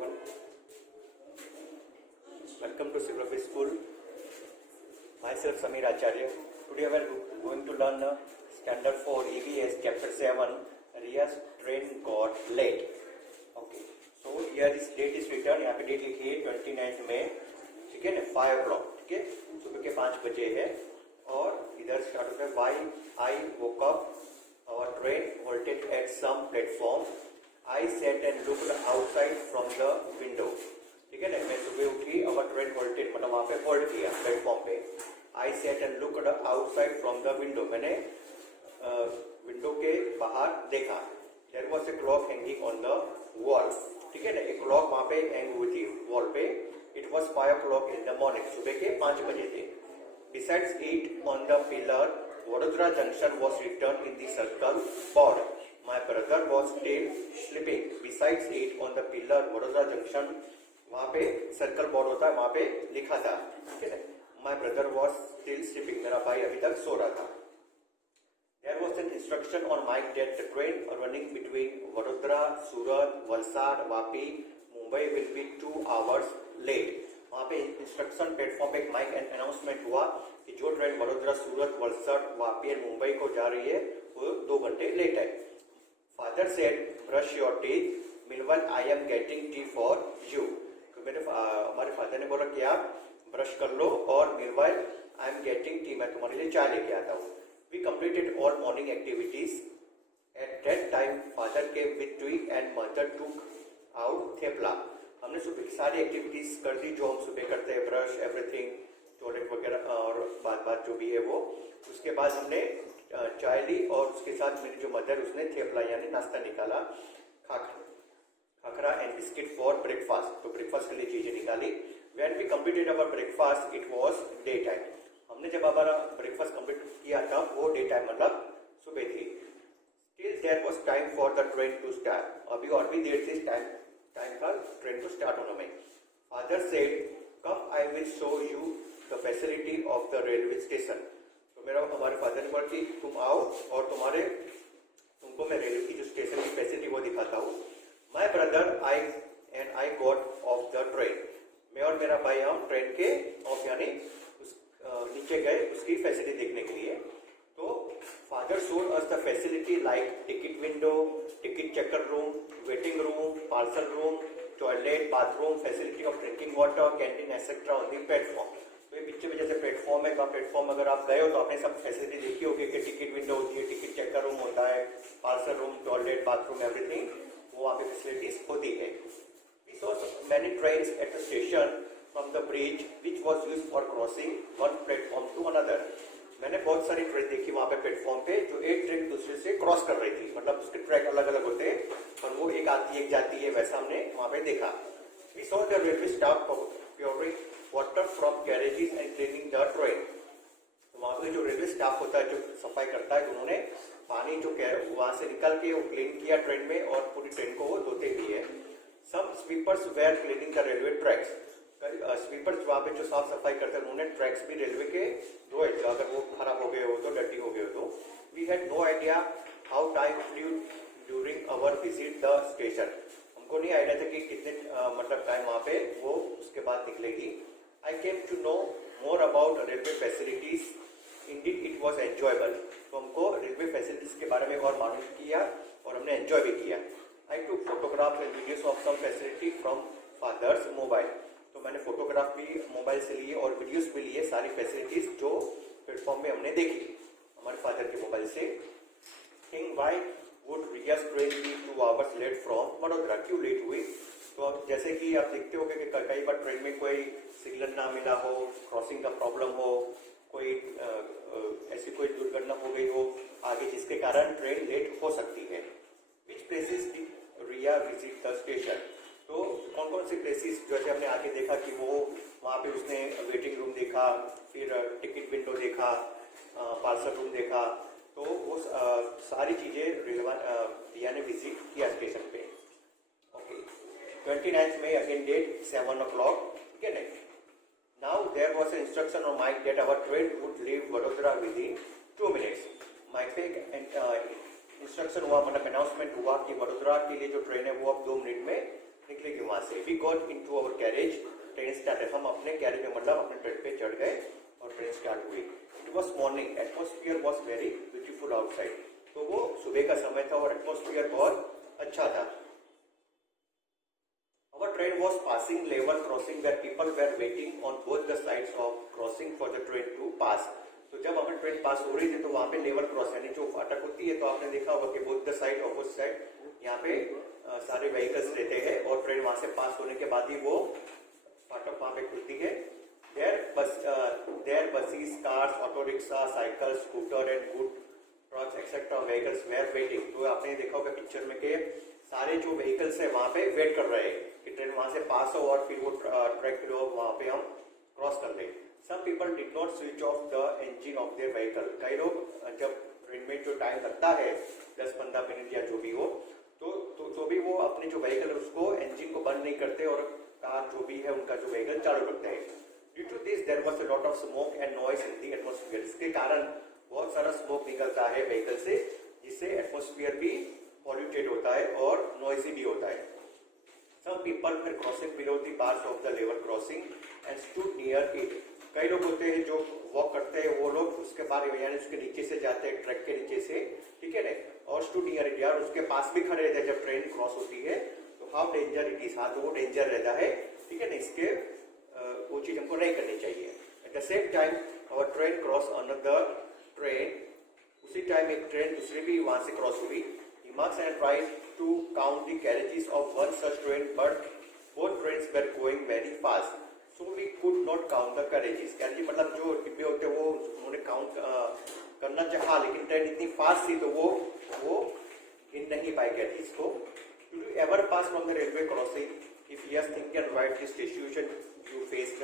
everyone. Welcome to Civil Office School. Myself Samir Acharya. Today we are going to learn Standard 4 EVS Chapter 7 Ria's train got late. Okay. So here this date is written. यहाँ पे date लिखी है 29 मई. ठीक है ना 5 o'clock. ठीक है सुबह के 5 बजे है और इधर स्टार्ट होता है. Why I woke up. Our train halted at some platform. I sat and looked outside from the window. ठीक है ना मैं सुबह उठी. Our train halted मतलब वहाँ पे होल्ड किया प्लेटफॉर्म पे. I sat and looked outside from the window. मैंने विंडो के बाहर देखा. There was a clock hanging on the wall. ठीक है ना एक क्लॉक वहाँ पे हैंग हुई थी वॉल पे. It was 5 o'clock in the morning. सुबह के 5 बजे थे. Besides it, on the pillar, Vadodara Junction was written in the circle board. My brother was still sleeping. Besides it, on the pillar, Vadodara Junction, वहाँ पे circle board होता है वहाँ पे लिखा था. ठीक है ना. My brother was still sleeping. मेरा भाई अभी तक सो रहा था. There was an instruction on mic that the train running between Vadodara, Surat, Valsad, Vapi, Mumbai will be 2 hours late. वहाँ पे इंस्ट्रक्शन प्लेटफॉर्म पे एक माइक अनाउंसमेंट हुआ कि जो ट्रेन वडोदरा, सूरत, वलसाड, वापी और मुंबई को जा रही है वो 2 घंटे लेट है. Father said brush your teeth meanwhile I am getting T for you. तो हमारे फादर ने बोला कि आप ब्रश कर लो और meanwhile I am getting tea मैं तुम्हारे लिए चाय लेके आता हूँ. We completed all morning activities. At that time father came with tea and mother took out thepla. हमने सुबह की सारी एक्टिविटीज कर दी जो हम सुबह करते हैं. ब्रश एवरीथिंग टॉयलेट वगैरह और बात जो भी है वो. उसके बाद हमने चाय ली और उसके साथ मेरी जो मदर उसने थेपला यानी नाश्ता निकाला. Khakhra and biscuit for breakfast. तो ब्रेकफास्ट के लिए चीजें निकाली. When we completed our breakfast it was day time. हमने जब हमारा ब्रेकफास्ट कंप्लीट किया था वो डे टाइम मतलब सुबह थी. Still there was time for the train to start. अभी और भी देर थी टाइम था ट्रेन को स्टार्ट होने में. Father said come I will show you the facility of the railway station. तो हमारे फादर ने बोला कि तुम आओ और तुमको मैं रेलवे की जो स्टेशन की फैसिलिटी वो दिखाता हूँ. My brother I got off the train. मैं और मेरा भाई हम ट्रेन के ऑफ यानी नीचे गए उसकी फैसिलिटी देखने के लिए. तो father showed us the facility like TikTok window, ticket checker room, waiting room, parcel room, toilet, bathroom, facility of drinking water, canteen etcetera on the platform. तो ये पीछे में जैसे प्लेटफॉर्म है, प्लेटफॉर्म अगर आप गए हो तो आपने सब फैसिलिटी देखी होगी कि टिकट विंडो होती है, टिकट चेकर रूम होता है, parcel room, toilet, bathroom everything वो वहाँ पे फैसिलिटीज होती है. We saw many trains at the station from the bridge which was used for crossing one platform to another. मैंने बहुत सारी ट्रेन देखी वहाँ पे प्लेटफॉर्म पे जो एक ट्रेन दूसरे से क्रॉस कर रही थी. मतलब उसके ट्रैक अलग अलग होते हैं और वो एक आती है एक जाती है वैसा हमने वहाँ पे देखा. We saw the railway staff pouring water from carriages and cleaning the train. वहाँ पे जो रेलवे स्टाफ होता है जो सफाई करता है उन्होंने पानी जो वहाँ से निकल के वो क्लीन किया ट्रेन में और पूरी ट्रेन को वो धोते भी है. Some sweepers were cleaning the railway tracks. Sweepers वहाँ पे जो साफ सफाई करते हैं उन्होंने ट्रैक्स भी रेलवे के धोए थे अगर वो खराब हो गए हो तो डर्टी हो गए हो तो. We had no idea how time flew during our visit the station. हमको नहीं आइडिया था कि कितने मतलब टाइम वहाँ पे वो उसके बाद निकलेगी. I came to know more about railway facilities. Indeed it was enjoyable. तो हमको रेलवे फैसिलिटीज के बारे में और मालूम किया और हमने एंजॉय भी किया. I to photograph and videos of some facility from father's mobile. तो मैंने फोटोग्राफ भी मोबाइल से लिए और वीडियोस भी लिए सारी फैसिलिटीज जो प्लेटफॉर्म में हमने देखी हमारे फादर के मोबाइल से. Think why would Riya's train be 2 hours late from Vadodara. क्यों लेट हुई? तो अब जैसे कि आप देखते होंगे कि कई बार ट्रेन में कोई सिग्नल ना मिला हो, क्रॉसिंग का प्रॉब्लम हो, कोई ऐसी कोई दुर्घटना हो गई हो आगे जिसके कारण ट्रेन लेट हो सकती है. Which places did Riya visit the station. तो कौन कौन से प्लेसेस जैसे हमने आगे देखा कि वो वहाँ पे उसने वेटिंग रूम देखा, फिर टिकट विंडो देखा, पार्सल रूम देखा. तो वो सारी चीजें रिया ने विजिट किया स्टेशन पे. Okay 29 May again date 7 o'clock. ठीक है. Now there was an instruction on mic that our train would leave Vadodara within 2 minutes. Mic पे इंस्ट्रक्शन हुआ मतलब अनाउंसमेंट हुआ कि वडोदरा के लिए जो ट्रेन है वो अब 2 मिनट में निकले गए वहां से। We got into our carriage, train start, हम अपने कैरेज में मतलब अपने ट्रेन पे चढ़ गए और ट्रेन स्टार्ट हुई। It was morning, atmosphere was very beautiful outside, तो वो सुबह का समय था और एटमोस्फियर बहुत अच्छा था। Our train was passing level crossing where people were waiting on both the sides of crossing for the train to pass. तो जब हमें ट्रेन पास हो रही थी तो वहाँ पे लेवल क्रॉस यानी जो फाटक होती है, तो आपने देखा होगा कि both the side opposite side यहाँ पे सारे व्हीकल्स रहते हैं और ट्रेन वहाँ से पास होने के बाद ही वो फाटक वहाँ पे खुलती है। There buses, cars, auto rickshaw, cycle, scooter and good trucks etcetera vehicles were waiting. तो आपने देखा होगा पिक्चर में कि सारे जो व्हीकल्स है वहाँ पे वेट कर रहे हैं कि ट्रेन वहाँ से पास हो और फिर वो ट्रैक पे वहाँ पे हम क्रॉस कर लें। Some people did not switch off the engine of their vehicle. कई लोग जब ट्रेन में जो टाइम लगता है 10-15 मिनट या जो भी हो, तो भी वो अपने जो व्हीकल है उसको इंजन को बंद नहीं करते और कार जो भी है उनका जो व्हीकल चालू करते हैं। Due to this, there was a lot of smoke and noise in the atmosphere. इसके कारण बहुत सारा स्मोक निकलता है व्हीकल से, जिससे एटमोस्फियर भी पॉल्यूटेड होता है और नॉइजी भी होता है। Some people were crossing below the bars of the level crossing and stood near it. कई लोग होते हैं जो वॉक करते हैं, वो लोग उसके बाहर यानी उसके नीचे से जाते हैं, ट्रैक के नीचे से, ठीक है ना, और स्टूड नियर इट, यार उसके पास भी खड़े रहते हैं जब ट्रेन क्रॉस होती है। तो हाउ डेंजर इट इज, हाँ तो वो डेंजर रहता है, ठीक है ना, इसके वो चीज हमको नहीं करनी चाहिए। At the same time our train cross another train, उसी टाइम एक ट्रेन दूसरी भी वहां से क्रॉस हुई। He marks and tried to count the carriages of one such train, but both trains were going very fast. So we could not count the carriages. carriages मतलब जो डिब्बे होते हैं वो उन्होंने काउंट करना चाहा, लेकिन ट्रेन इतनी फास्ट थी तो वो गिन नहीं पाए carriages को। Did you ever pass from the railway crossing? If yes, think and write the situation you faced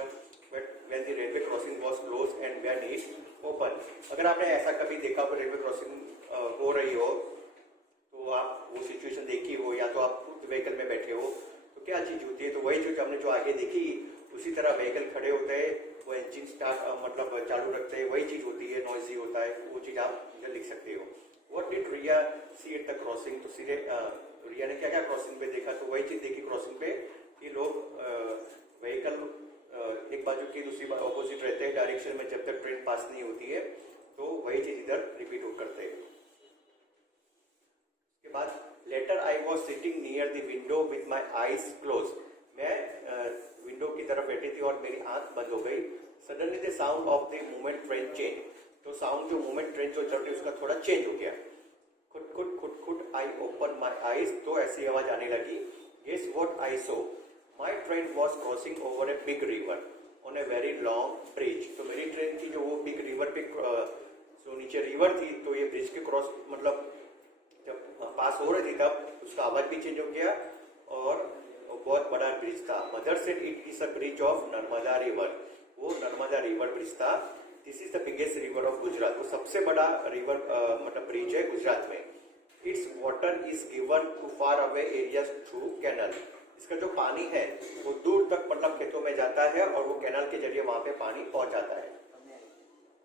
when the railway crossing was closed and when it open. अगर आपने ऐसा कभी देखा हो रेलवे क्रॉसिंग हो रही हो, तो आप वो सिचुएशन देखी हो या तो आप खुद व्हीकल में बैठे हो, तो क्या चीज होती है, तो वही चीज हमने जो आगे देखी उसी तरह व्हीकल खड़े होते हैं, वो इंजन स्टार्ट मतलब चालू रखते हैं, वही चीज होती है, नॉइजी होता है, वो चीज आप इधर लिख सकते हो। What did Riya see at the crossing, तो सीधे रिया ने क्या क्या क्रॉसिंग पे देखा, तो वही चीज देखी क्रॉसिंग पे कि लोग व्हीकल एक बाजू की दूसरी ऑपोजिट रहते हैं डायरेक्शन में, जब तक ट्रेन पास नहीं होती है, तो वही चीज इधर रिपीट करते हैं। के बाद later I was sitting near the window with my eyes close, मैं विंडो की तरफ बैठी थी और मेरी आंख बंद हो गई। Suddenly the sound of the movement train change, तो साउंड जो मूवमेंट ट्रेन जो चल रही है उसका थोड़ा चेंज हो गया। खुट खुट खुट खुट आई ओपन माई आईज, तो ऐसी आवाज आने लगी। Guess what I saw, my train was crossing over a big river on a very long bridge, तो मेरी ट्रेन की जो वो बिग रिवर पे जो नीचे रिवर थी, तो ये ब्रिज के क्रॉस मतलब जब पास हो रही थी तब उसका आवाज भी चेंज हो गया और बहुत बड़ा ब्रिज था। Mother said it is a bridge of Narmada river, वो नर्मदा रिवर ब्रिज था। This is the biggest river of Gujarat, वो सबसे बड़ा रिवर मतलब ब्रिज है गुजरात में। It's water is given to far away areas through canal, इसका जो पानी है वो दूर तक मतलब खेतों में जाता है और वो कैनल के जरिए वहां पे पानी पहुंच जाता है।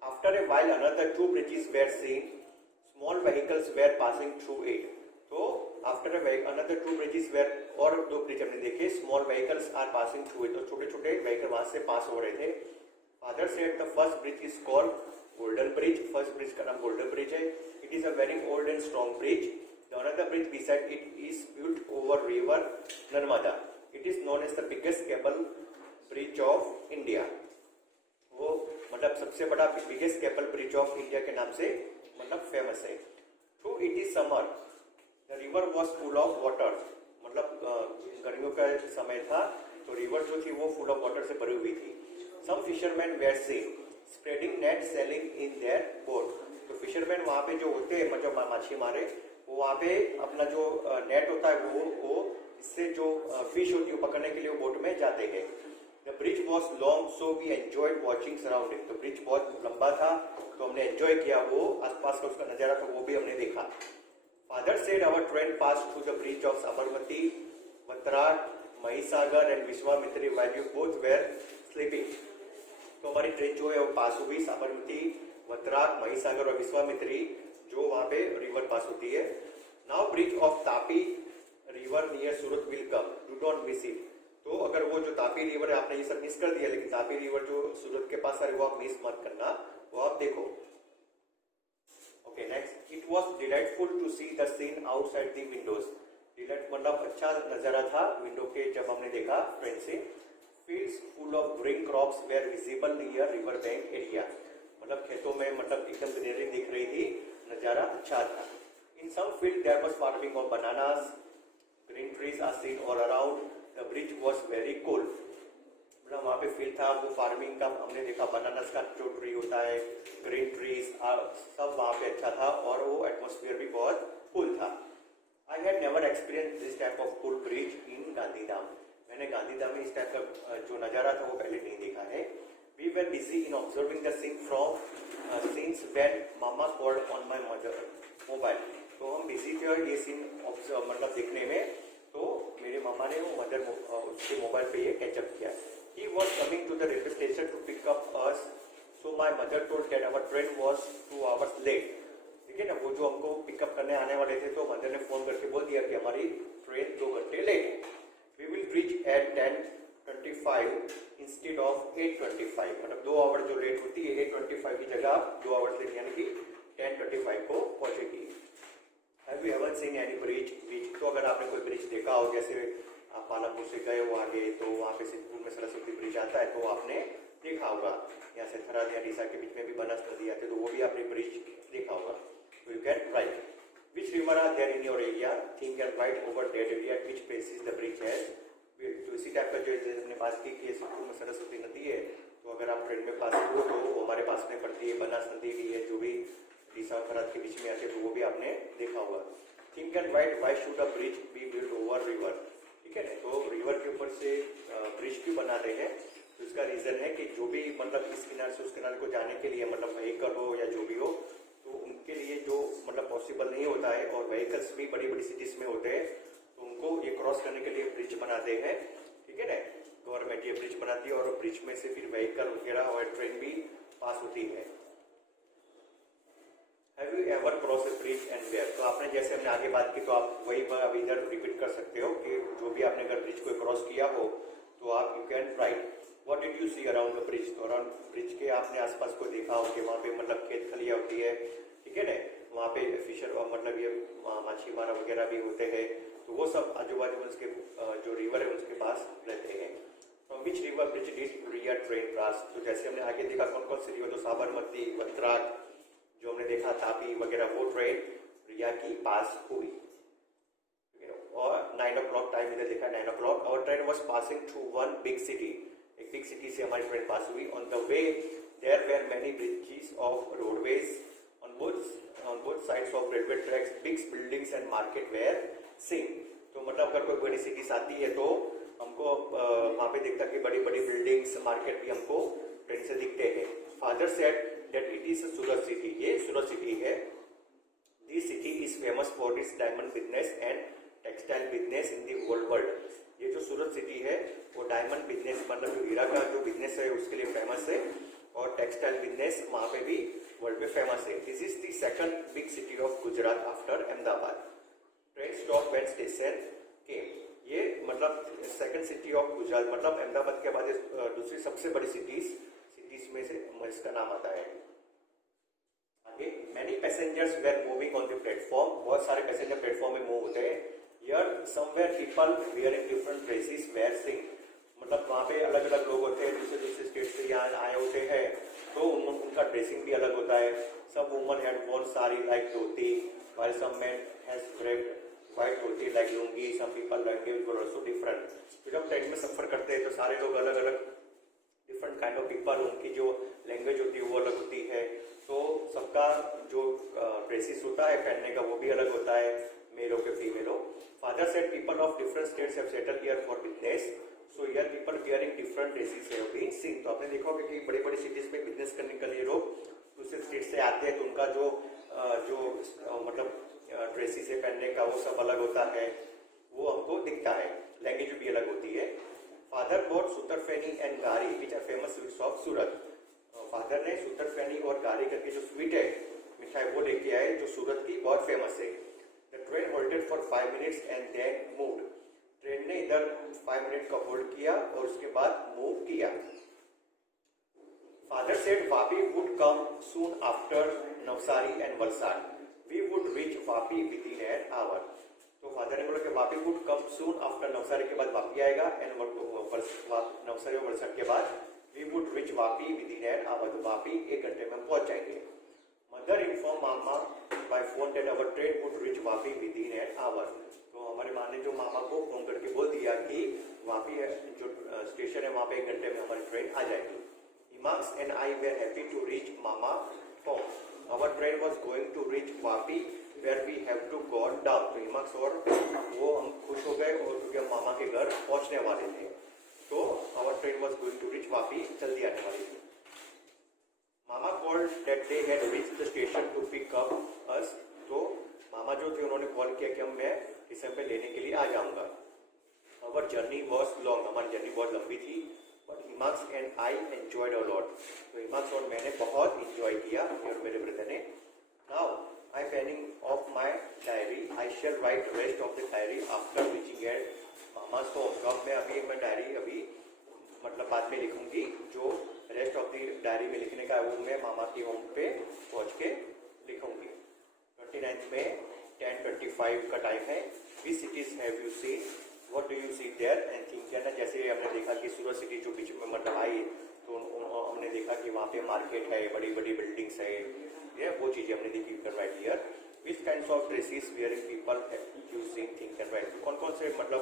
After a while another two bridges were seen, small vehicles were passing through it, तो after another two bridges were, और दो ब्रिज हमने देखे, small vehicles are passing through it, तो छोटे छोटे व्हीकल वहां से पास हो रहे थे। Father said the first bridge is called golden bridge, first bridge का नाम गोल्डन ब्रिज है। It is a very old and strong bridge. The another bridge beside it is built over river Narmada, it is known as the biggest cable bridge of India, वो मतलब सबसे बड़ा biggest cable bridge of India के नाम से मतलब famous है। Through it is summer, the river was full of water, मतलब गर्मियों का समय था तो रिवर जो थी वो फुल ऑफ वाटर से भरी हुई थी। Some fisherman were seen spreading net sailing in their boat, तो फिशरमैन वहाँ पे जो होते हैं मतलब मछली मारे, वो वहाँ पे अपना जो नेट होता है वो इससे जो फिश होती है पकड़ने के लिए वो बोट में जाते हैं। The bridge was long so we enjoyed watching surrounding, तो ब्रिज बहुत लंबा था तो हमने एंजॉय किया, वो आसपास का उसका नजारा था वो भी हमने देखा। Father said our train passed through the bridge of Sabarmati, Vatrat, Mahisagar and Vishwamitri while you both were sleeping. तो हमारी ट्रेन जो है वो पास हुई साबरमती, वत्राट, महिसागर और विश्वामित्री जो वहाँ पे रिवर पास होती है। Now bridge of Tapi river near Surat will come, due don't miss it. तो अगर वो जो तापी रिवर है आपने ये सब मिस कर दिया, लेकिन तापी रिवर जो सूरत के पास है वो आप मिस मत करना, वो आप देखो। Okay next, it was delightful to see the scene outside the windows. Delight मतलब अच्छा नजारा था विंडो के जब हमने देखा ट्रेन से। Fields full of green crops were visible near river bank area, मतलब खेतों में मतलब एकदम ग्रीनरी दिख रही थी, नजारा अच्छा था। In some field there was farming of bananas, green trees are seen all around, the bridge was very cold, मतलब वहाँ पे फील्ड था वो फार्मिंग का, हमने देखा बनानास का जो ट्री होता है, ग्रीन ट्रीज सब वहाँ पे अच्छा था और वो एटमोसफियर भी बहुत कूल था। I had never experience this type of cool bridge इन गांधीधाम, मैंने गांधीधाम में इस टाइप का जो नज़ारा था वो पहले नहीं देखा है। We were busy in observing the scene from scenes when mama called on my mother mobile, तो हम बिजी थे ये सीन मतलब देखने में, तो मेरे मामा ने वो मदर उसके मोबाइल पे ये कैचअप किया। He was coming to the railway station to pick up us, so my mother told that our train was 2 hours late। ठीक है ना, वो जो हमको पिकअप करने आने वाले थे तो मदर ने फोन करके बोल दिया कि हमारी ट्रेन 2 घंटे लेट है। We will reach at 10:25 instead of 8:25, मतलब 2 आवर जो लेट होती है 8:25 की जगह 2 आवर लेट यानी कि 10:25 को पहुंचेगी। Have you ever seen any bridge? तो अगर आपने कोई ब्रिज देखा हो, जैसे आप पालापुर से गए हो आगे तो वहाँ पे सिद्धपुर में सरस्वती ब्रिज आता है तो आपने देखा होगा, यहाँ से थराद या डीसा के बीच में भी बनास नदी आती है तो वो भी आपने ब्रिज देखा होगा। तो you can write which river are there in your area, think and write over that area which places the bridge has. तो इसी टाइप का जो हमने बात की कि सिद्धपुर में सरस्वती नदी है, तो अगर आप ट्रेन में पास हो तो वो हमारे पास में पड़ती है, बनास नदी भी है जो भी डीसा और थराद के बीच में आती है तो वो भी आपने देखा होगा। Think and right why should a bridge be built over river, ठीक है ना, तो रिवर के ऊपर से ब्रिज क्यों बनाते हैं, तो इसका रीजन है कि जो भी मतलब इस किनारे से उस किनारे को जाने के लिए मतलब व्हीकल हो या जो भी हो तो उनके लिए जो मतलब पॉसिबल नहीं होता है, और व्हीकल्स भी बड़ी बड़ी सिटीज में होते हैं तो उनको ये क्रॉस करने के लिए ब्रिज बनाते हैं, ठीक है ना, गवर्नमेंट ये ब्रिज बनाती है और ब्रिज में से फिर व्हीकल वगैरह और ट्रेन भी पास होती है। Have you ever crossed a bridge and where? तो आपने जैसे हमने आगे बात की तो आप वही अब इधर रिपीट कर सकते हो कि जो भी आपने अगर ब्रिज को क्रॉस किया हो तो आप you can write what did you see around the bridge, तो अराउंड ब्रिज के आपने आसपास को देखा हो कि वहाँ पे मतलब खेत खलिया होती है, ठीक है ना, वहाँ पे फिशर मतलब ये मछली मारा वगैरह भी होते हैं, तो वो सब आजू बाजू उसके जो रिवर है उसके पास रहते हैं। From which river bridge did Riya train cross, तो जैसे हमने आगे देखा कौन कौन सी रिवर, तो साबरमती, वत्राक, जो हमने देखा तापी वगैरह, वो ट्रेन रिया की पास हुई। और 9 o'clock टाइम इधर देखा 9 o'clock, और train was passing through one big city, एक बिग सिटी से हमारी ट्रेन पास हुई। On the way there were many bridges of roadways on both sides of railway tracks, big buildings and market were seen, तो मतलब अगर कोई बड़ी cities आती है तो हमको वहाँ पे दिखता कि बड़ी बड़ी बिल्डिंग्स मार्केट भी हमको ट्रेन से दिखते हैं। Father said that it is a Surat city, ये सूरत सिटी है। This city is famous for its diamond business and textile business in the whole world, ये जो सूरत सिटी है वो डायमंड बिजनेस मतलब हीरा का जो बिजनेस है उसके लिए फेमस है, और टेक्सटाइल बिजनेस वहाँ पे भी वर्ल्ड में फेमस है। This is the second big city of Gujarat after Ahmedabad. Train stop when station came, ये मतलब सेकंड सिटी ऑफ गुजरात मतलब अहमदाबाद के बाद दूसरी सबसे बड़ी सिटीज में से इसका नाम आता है। आगे many passengers were moving on the platform, बहुत सारे पैसेंजर प्लेटफॉर्म में मूव होते हैं। Here somewhere people wearing different dresses were seen, मतलब वहाँ पे अलग अलग लोग होते हैं दूसरे दूसरे स्टेट से यहाँ आए होते हैं तो उनका ड्रेसिंग भी अलग होता है। Some women had worn sari like dhoti, while some men has draped white dhoti like lungi, some people language were also different। तो जब ट्रेन में सफर करते हैं तो सारे लोग अलग अलग डिफरेंट काइंड ऑफ पीपल, उनकी जो लैंग्वेज होती है वो अलग होती है, तो सबका जो ड्रेसेस होता है पहनने का वो भी अलग होता है, मेल हो के फीमेल हो। Father said people of different states have settled here for business, so here people wearing different dresses have been seen. तो आपने देखा होगा कि बड़ी बड़ी सिटीज में बिजनेस करने के लिए लोग दूसरे स्टेट से आते हैं तो उनका जो मतलब ड्रेसेस है पहनने का वो सब अलग होता है, वो हमको दिखता है, लैंग्वेज भी अलग होती है। Father bot sutarfeni and ghari which are famous sweets of Surat, father ने सूतरफेनी और गारी करके जो स्वीट है मिठाई वो लेके आए जो सूरत की बहुत फेमस है। The train holded for 5 minutes and then moved, train ने इधर 5 मिनट का होल्ड किया और उसके बाद मूव किया। Father said Vapi would come soon after Navsari and Valsad, we would reach Vapi within an hour. तो फादर ने बोला कि Vapi would come soon after Navsari के बाद वापी आएगा एंड नवसारी और वलसाड के बाद we would reach Vapi within an hour, तो वापी 1 घंटे में हम पहुंच जाएंगे। Mother inform mama by phone that our train would reach Vapi within an hour. तो हमारे माँ ने जो मामा को फोन करके बोल दिया कि वापी जो स्टेशन है वहाँ पे 1 घंटे में हमारी ट्रेन आ जाएगी। Imax and I were happy to reach Mama home. Our train was going to reach Vapi where we have to go down. तो Imax और वो हम खुश हो गए और क्योंकि हम मामा के घर पहुंचने वाले थे, तो our train was going to reach Vapi, जल्दी आने वाली थी। मामा called that they had reached the station to pick up us. तो मामा जो थे उन्होंने कॉल किया कि मैं स्टेशन पे लेने के लिए आ जाऊंगा। Our journey was long. हमारी जर्नी बहुत लंबी थी। Imax and I enjoyed a lot. तो Imax और मैंने बहुत enjoy किया, और मेरे ब्रदर ने। Now I'm penning off my diary. I shall write rest of the diary after reaching at Mama's home. तो अब मैं अभी मैं डायरी अभी मतलब बाद में लिखूंगी, जो रेस्ट ऑफ द डायरी में लिखने का है वो मैं मामा की होम पे पहुंच के लिखूंगी। 29 में 10:25 का टाइम है। Which cities have you seen? What do you see there and think? ना जैसे हमने देखा कि सूरत सिटी जो बीच में मतलब आई, तो हमने देखा कि वहाँ पे मार्केट है, बड़ी बड़ी बिल्डिंग्स है, ये वो चीज़ें हमने देखी। Can write here which kinds of dresses wearing people using think can write. कौन कौन से मतलब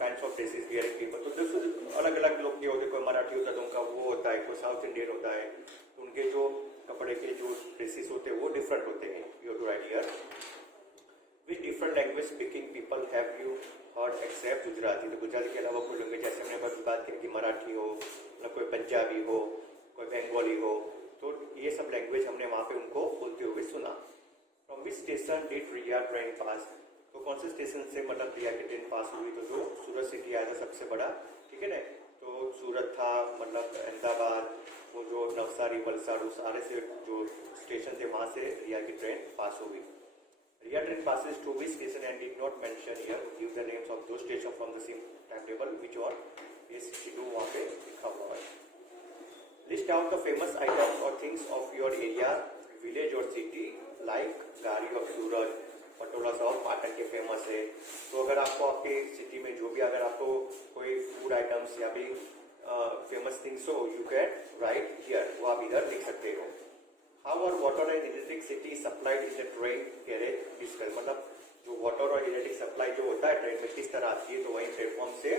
kinds of dresses wearing people, तो दोस्तों अलग अलग लोग के होते, कोई मराठी होता है तो उनका वो होता है, कोई साउथ इंडियन होता है, तो उनके जो कपड़े के जो ड्रेसेस होते हैं वो डिफरेंट होते हैं। You have to write here which different language speaking people have you heard except Gujarati. तो गुजराती के अलावा कोई लैंग्वेज, जैसे हमने बात की कि मराठी हो, ना कोई पंजाबी हो, कोई बंगाली हो, तो ये सब लैंग्वेज हमने वहाँ पे उनको बोलते हुए सुना। From which station did Riya train pass. तो कौन से स्टेशन से मतलब रिया की ट्रेन पास हुई, तो जो सूरत सिटी आया था सबसे बड़ा, ठीक है ना, तो सूरत था मतलब अहमदाबाद, वो जो नवसारी वलसाड सारे से जो स्टेशन थे वहाँ से रिया की ट्रेन पास हुई। Ria train passes to which station and did not mention here, give the names of those stations from the same timetable, which one is schedule वहाँ पे लिखा हुआ है। List out the famous items or things of your area, village or city, like गारी of सूरत, पटोला साहब पाटन के famous है। तो अगर आपको आपके सिटी में जो भी अगर आपको कोई फूड आइटम्स या भी फेमस थिंग्स हो, यू कैन राइट हियर, वो आप इधर लिख सकते हो। How are water and electricity supplied in the train carriage discuss, मतलब जो वाटर और इलेक्ट्रिक सप्लाई जो होता है ट्रेन में किस तरह आती है, तो वहीं प्लेटफॉर्म से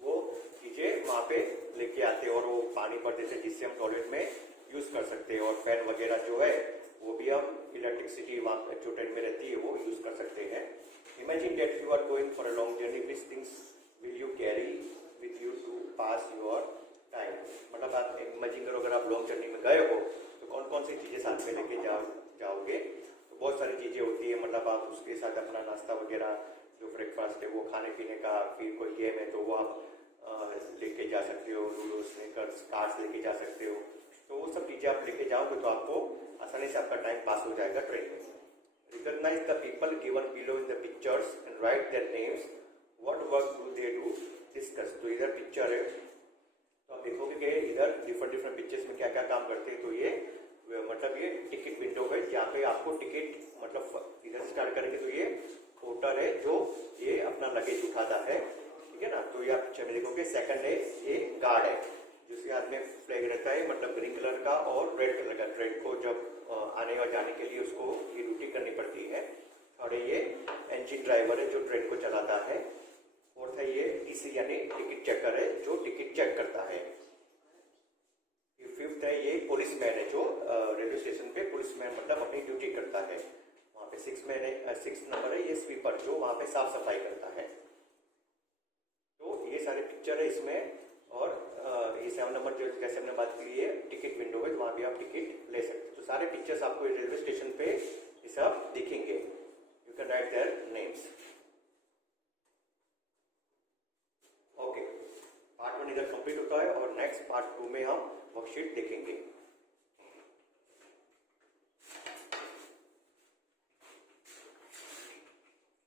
वो चीजें वहाँ पे लेके आते हैं और वो पानी भर देते हैं, जिससे हम टॉयलेट में यूज कर सकते हैं। और फैन वगैरह जो है वो भी हम इलेक्ट्रिसिटी वहाँ जो ट्रेन में रहती है वो यूज कर सकते हैं। Imagine that you are going for a long journey, which things will you carry with you to pass your time. मतलब आप इमेजिन करो अगर आप लॉन्ग जर्नी में गए हो तो कौन कौन सी चीज़ें साथ में लेके जाओगे। तो बहुत सारी चीज़ें होती है, मतलब आप उसके साथ अपना नाश्ता वगैरह जो ब्रेकफास्ट है वो खाने पीने का, फिर कोई गेम है तो वो आप लेके जा सकते हो, लूडो स्नैकर्स कार्ड्स लेके जा सकते हो। तो वो सब चीज़ें आप लेके जाओगे तो आपको आसानी से आपका टाइम पास हो जाएगा ट्रेन में। Recognize the people given below in the pictures and write their names, what work do they do discuss. तो इधर पिक्चर है, तो आप देखोगे कि इधर डिफरेंट पिक्चर्स में क्या क्या काम करते हैं। तो ये मतलब ये टिकट विंडो है, यहाँ पे आपको टिकट मतलब इधर स्टार्ट करेंगे तो ये पोर्टर है जो ये अपना लगेज उठाता है, ठीक है ना। तो ये आप पिक्चर में देखोगे। सेकंड है ये गार्ड है जिसके हाथ में फ्लैग रहता है, मतलब ग्रीन कलर का और रेड कलर का। ट्रेन को जब आने और जाने के लिए उसको ये ड्यूटी करनी पड़ती है। और ये इंजन ड्राइवर है जो ट्रेन को चलाता है। फोर्थ है ये टीसी यानी टिकट चेकर है जो टिकट चेक करता है। फिफ्थ है ये पुलिसमैन है जो रेलवे स्टेशन पे पुलिसमैन मतलब अपनी ड्यूटी करता है वहाँ पे। सिक्स नंबर है ये स्वीपर जो वहाँ पे साफ सफाई करता है। तो ये सारे पिक्चर है इसमें। और ये 7 नंबर जो जैसे हमने बात की है टिकट विंडो है, वहाँ भी आप टिकट ले सकते हैं। तो सारे पिक्चर्स आपको रेलवे स्टेशन पे ये सब दिखेंगे। You can right their names. Okay, part 1 इधर कंप्लीट होता है और नेक्स्ट पार्ट 2 में हम वर्कशीट देखेंगे।